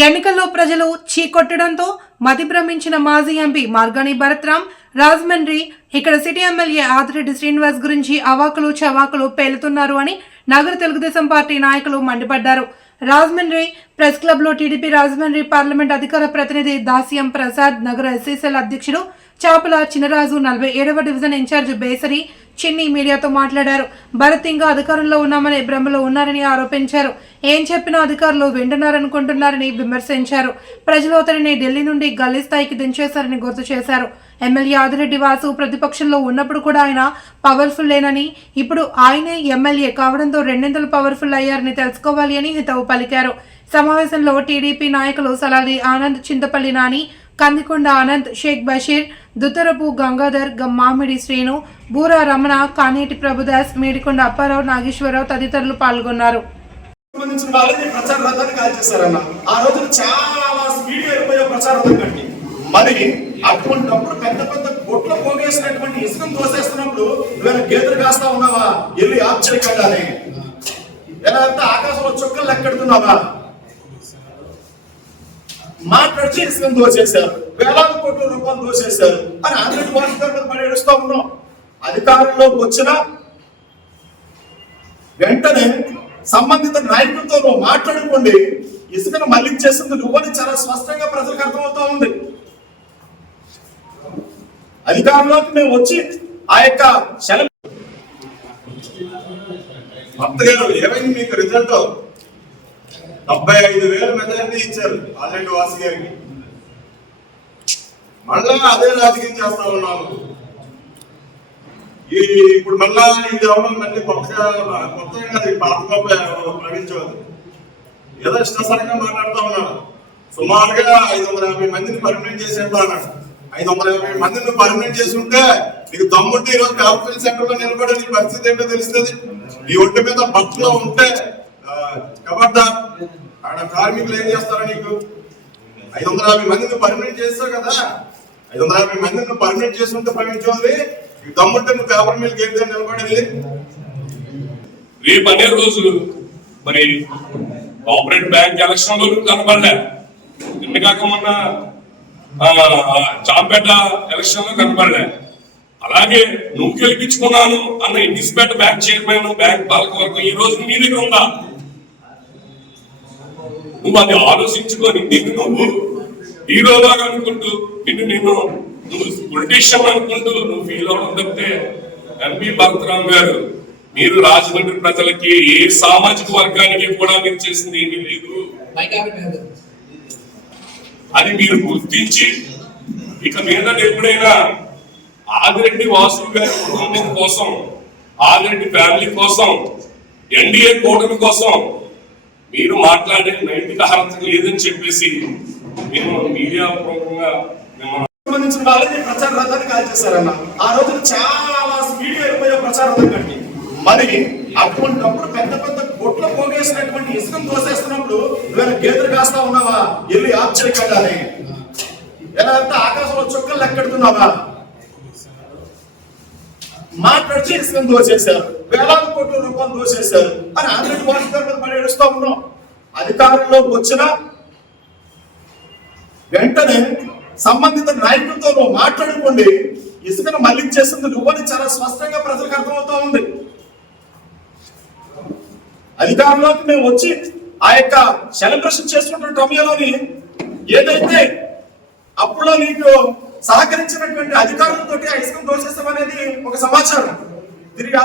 ఎన్నికల్లో ప్రజలు చీకొట్టడంతో మతి భ్రమించిన మాజీ ఎంపీ మార్గాని భరత్రామ్ రాజమండ్రి ఇక్కడ సిటీ ఎమ్మెల్యే ఆదిరెడ్డి శ్రీనివాస్ గురించి అవాకులు చవాకులు పేలుతున్నారు అని నగర తెలుగుదేశం పార్టీ నాయకులు మండిపడ్డారు. రాజమండ్రి ప్రెస్ క్లబ్లో టీడీపీ రాజమండ్రి పార్లమెంట్ అధికార ప్రతినిధి దాసియం ప్రసాద్ నగర ఎస్సీసీఎల్ అధ్యక్షుడు చాపల చినరాజు నలభై ఏడవ డివిజన్ ఇన్ఛార్జ్ బేసరి చిన్ని మీడియాతో మాట్లాడారు. భరత్ ఇంకా అధికారంలో ఉన్నామనే భ్రమలో ఉన్నారని ఆరోపించారు. ఏం చెప్పినా అధికారులు వింటున్నారనుకుంటున్నారని విమర్శించారు. ప్రజలు అతనిని ఢిల్లీ నుండి గల్లీ స్థాయికి దించేశారని గుర్తు చేశారు. ఎమ్మెల్యే ఆదిరెడ్డి వాసు ప్రతిపక్షంలో ఉన్నప్పుడు కూడా ఆయన పవర్ఫుల్ లేనని ఇప్పుడు ఆయనే ఎమ్మెల్యే కావడంతో రెండింతలు పవర్ఫుల్ అయ్యారని తెలుసుకోవాలి అని హితవు పలికారు. సమావేశంలో టీడీపీ నాయకులు సలాది ఆనంద్ చింతపల్లి నాని కందికొండ ఆనంద్ షేక్ బషీర్ దుతరపు గంగాధర్ మామిడి శ్రీను బూరా రమణ కానేటి ప్రభుదాస్ మేడికొండ అప్పారావు నాగేశ్వరరావు తదితరులు పాల్గొన్నారు. సంబంధించిన వాళ్ళని ప్రచార రథాన్ని కాల్ చేశారన్న. ఆ రోజున చాలా స్పీడ్ అయిపోయే ప్రచార రథం కండి మరి అటువంటిప్పుడు పెద్ద పెద్ద గుట్ల పోగేసినటువంటి ఇసుకం తోసేస్తున్నప్పుడు నువ్వేనా గేదెలు కాస్తా ఉన్నావా? వెళ్ళి ఆశ్చర్యపడాలి. ఎలా అంటే ఆకాశంలో చుక్కలు లెక్కెడుతున్నావా? మాట్లాడిచి ఇసుకం తోసేశారు. కోట్ల రూపాయలు దోసేశారు. అని ఆంధ్రుడి వారి మనం ఏడుస్తా ఉన్నాం. అధికారంలోకి వచ్చిన వెంటనే సంబంధిత నాయకులతో నువ్వు మాట్లాడుకోండి. ఇసుకను మళ్ళించేసింది నువ్వని చాలా స్పష్టంగా ప్రజలకు అర్థమవుతా ఉంది. అధికారంలోకి మేము వచ్చి ఆ యొక్క శల భర్త గారు ఏమైంది మీకు రిజల్ట్ డెబ్బై ఐదు వేల మెజారిటీ ఇచ్చారు ఆల్రెడీ వాసి గారికి. మళ్ళా అదే రాజకీయం చేస్తా ఉన్నాము. ఈ ఇప్పుడు మళ్ళా ఇది అవడం మళ్ళీ కొత్తగా కొత్తగా కాదు, ఈ పాత గొప్ప ప్రకటించవద్దు ఏదో ఇష్టసరంగా మాట్లాడుతూ ఉన్నాడు సుమారుగా ఐదు వందల యాభై మందిని పర్మినెంట్ చేసేట్టు అన్నాడు. ఐదు వందల యాభై మందిని పర్మినెంట్ చేసి ఉంటే నీకు దమ్ముంటే ఈ రోజు కార్పొరేషన్ సెంటర్లో నిలబడే నీ పరిస్థితి ఏంటో తెలుస్తుంది. నీ ఒంటి మీద బట్టలో ఉంటే కబడ్డా ఆడ కార్మికులు ఏం చేస్తారా నీకు? ఐదు వందల యాభై మందిని పర్మనెంట్ చేస్తావు కదా. ఐదు వందల యాభై మందిని పర్మనెంట్ చేసి ఉంటే పర్మించోది నీకు దమ్ముంటే నువ్వు పేపర్ మీద గెలితే నిలబడేది. రేపు అనే రోజు మరి కోఆపరేటివ్ బ్యాంక్ ఎలక్షన్లో కనపడలే. నిన్న కాక మొన్న ఆ, చాంపేట ఎలక్షన్లో కనపడలే. అలాగే నువ్వు గెలిపించుకున్నాను అన్న ఇండిస్పేట బ్యాంక్ చైర్మన్ బ్యాంక్ పాలక వర్గం ఈ రోజు నీ దగ్గర ఉందా? నువ్వు అది ఆలోచించుకొని నిన్ను నువ్వు హీరోగా అనుకుంటూ నిన్ను నేను నువ్వు పొలిటీషియన్ అనుకుంటూ నువ్వు ఫీల్ అవడం తప్పితే ఎంపీ భరతరామ్ గారు మీరు రాజమండ్రి ప్రజలకి ఏ సామాజిక వర్గానికి కూడా మీరు చేసింది ఏమీ లేదు. అది మీరు గుర్తించి ఇక మీద ఎప్పుడైనా ఆదిరెడ్డి వాసు గారి కుటుంబం కోసం ఆదిరెడ్డి ఫ్యామిలీ కోసం ఎన్డీఏ కూటమి కోసం మీరు మాట్లాడే నైతిక అర్హత లేదని చెప్పేసి మేము మీడియా పూర్వకంగా మిమ్మల్ని సంబంధించిన వాళ్ళని ప్రచార రథాన్ని కాల్ చేశారన్న. ఆ రోజున చాలా స్పీడ్ అయిపోయే ప్రచార రథం మరి అటువంటిప్పుడు పెద్ద పెద్ద గుట్ల పోగేసినటువంటి ఇసుకం తోసేస్తున్నప్పుడు నువ్వు గేదెలు కాస్తా ఉన్నావా? వెళ్ళి ఆశ్చర్యపడాలి. ఎలా అంటే ఆకాశంలో చుక్కలు లెక్కెడుతున్నావా? మాట్లాడిచి ఇసుకం దోచేశారు. వేలాది కోట్ల రూపాయలు దోచేశారు. అని ఆంధ్రుడి వారి మీద పడి ఉన్నాం. అధికారంలోకి వచ్చిన వెంటనే సంబంధిత నాయకులతో మాట్లాడుకోండి. ఇసుకను మళ్ళించేసింది నువ్వని చాలా స్పష్టంగా ప్రజలకు అర్థమవుతా ఉంది. అధికారంలోకి మేము వచ్చి ఆ యొక్క సెలబ్రేషన్ చేసుకుంటున్న సమయంలోని ఏదైతే అప్పుడు నీకు సహకరించినటువంటి అధికారులతోటి ఆ ఇసుకను దోచేస్తామనేది ఒక సమాచారం. తిరిగి